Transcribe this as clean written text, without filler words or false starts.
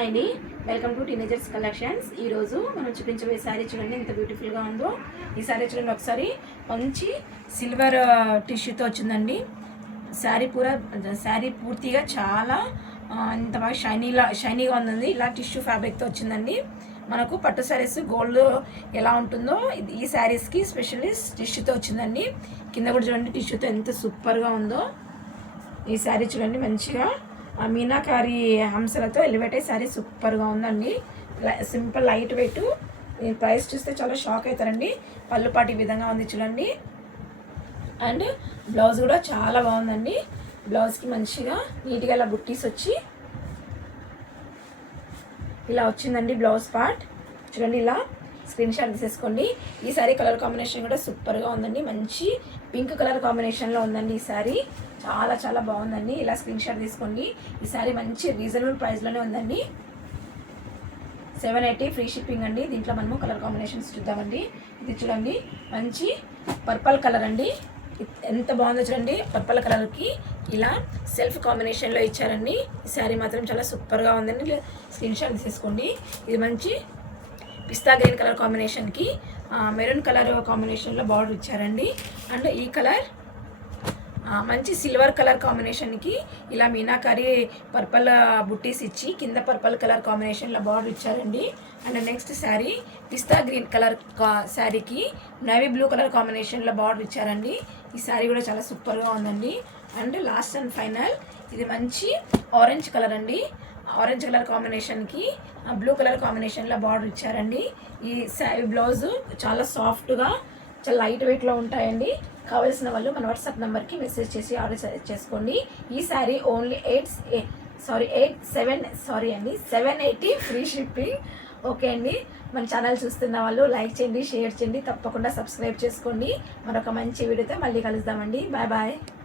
Hi అండి, welcome to teenagers collections. ఈరోజు మనం చూపించబోయే శారీ చూడండి ఎంత బ్యూటిఫుల్గా ఉందో. ఈ శారీ చూడండి ఒకసారి. మంచి సిల్వర్ టిష్యూతో వచ్చిందండి శారీ పూర్తిగా చాలా ఇంత బాగా షైనీగా ఉందండి. ఇలా టిష్యూ ఫ్యాబ్రిక్తో వచ్చిందండి. మనకు పట్టు శారీస్ గోల్డ్ ఎలా ఉంటుందో ఈ శారీస్కి స్పెషల్లీ టిష్యూతో వచ్చిందండి. కింద కూడా చూడండి టిష్యూతో ఎంత సూపర్గా ఉందో. ఈ శారీ చూడండి మంచిగా మీనాకారి హంసలతో ఎలివేట్ అయ్యే శారీ సూపర్గా ఉందండి. Simple light weight. ప్రైస్ చూస్తే చాలా షాక్ అవుతారండి. పళ్ళుపాటి విధంగా ఉంది చూడండి. అండ్ బ్లౌజ్ కూడా చాలా బాగుందండి. బ్లౌజ్కి మంచిగా నీట్గా ఇలా బుట్టీస్ వచ్చి ఇలా వచ్చిందండి బ్లౌజ్ పార్ట్. చూడండి, ఇలా స్క్రీన్ షాట్ తీసేసుకోండి. ఈ శారీ కలర్ కాంబినేషన్ కూడా సూపర్గా ఉందండి. మంచి పింక్ కలర్ కాంబినేషన్లో ఉందండి ఈ శారీ. చాలా చాలా బాగుందండి. ఇలా స్క్రీన్ షాట్ తీసుకోండి. ఈ శారీ మంచి రీజనబుల్ ప్రైస్లోనే ఉందండి. 780 ఫ్రీ షిప్పింగ్ అండి. దీంట్లో మనము కలర్ కాంబినేషన్స్ చూద్దామండి. ఇది చూడండి మంచి పర్పల్ కలర్ అండి. ఎంత బాగుందో చూడండి. పర్పల్ కలర్కి ఇలా సెల్ఫ్ కాంబినేషన్లో ఇచ్చారండి. ఈ శారీ మాత్రం చాలా సూపర్గా ఉందండి. స్క్రీన్ షాట్ తీసేసుకోండి. ఇది మంచి పిస్తా గ్రీన్ కలర్ కాంబినేషన్కి మెరూన్ కలర్ కాంబినేషన్లో బార్డర్ ఇచ్చారండి. అండ్ ఈ కలర్ మంచి సిల్వర్ కలర్ కాంబినేషన్కి ఇలా మీనాకారి పర్పల్ బుట్టీస్ ఇచ్చి కింద పర్పల్ కలర్ కాంబినేషన్లో బార్డర్ ఇచ్చారండి. And next sari pista green colour శారీకి నేవీ బ్లూ కలర్ కాంబినేషన్లో బార్డర్ ఇచ్చారండి. ఈ శారీ కూడా చాలా సూపర్గా ఉందండి. అండ్ లాస్ట్ అండ్ ఫైనల్ ఇది మంచి ఆరెంజ్ కలర్ అండి. ఆరెంజ్ కలర్ కాంబినేషన్కి బ్లూ కలర్ కాంబినేషన్లో బార్డర్ ఇచ్చారండి. ఈ శారీ బ్లౌజు చాలా సాఫ్ట్గా చాలా లైట్ వెయిట్లో ఉంటాయండి. కావాల్సిన వాళ్ళు మన వాట్సాప్ నెంబర్కి మెసేజ్ చేసి ఆర్డర్ చేసుకోండి. ఈ sari only 780 free shipping. Okay అండి. మన ఛానల్ చూస్తున్న వాళ్ళు లైక్ చేయండి, షేర్ చేయండి, తప్పకుండా సబ్స్క్రైబ్ చేసుకోండి. మరొక మంచి వీడియోతో మళ్ళీ కలుద్దామండి. Bye bye.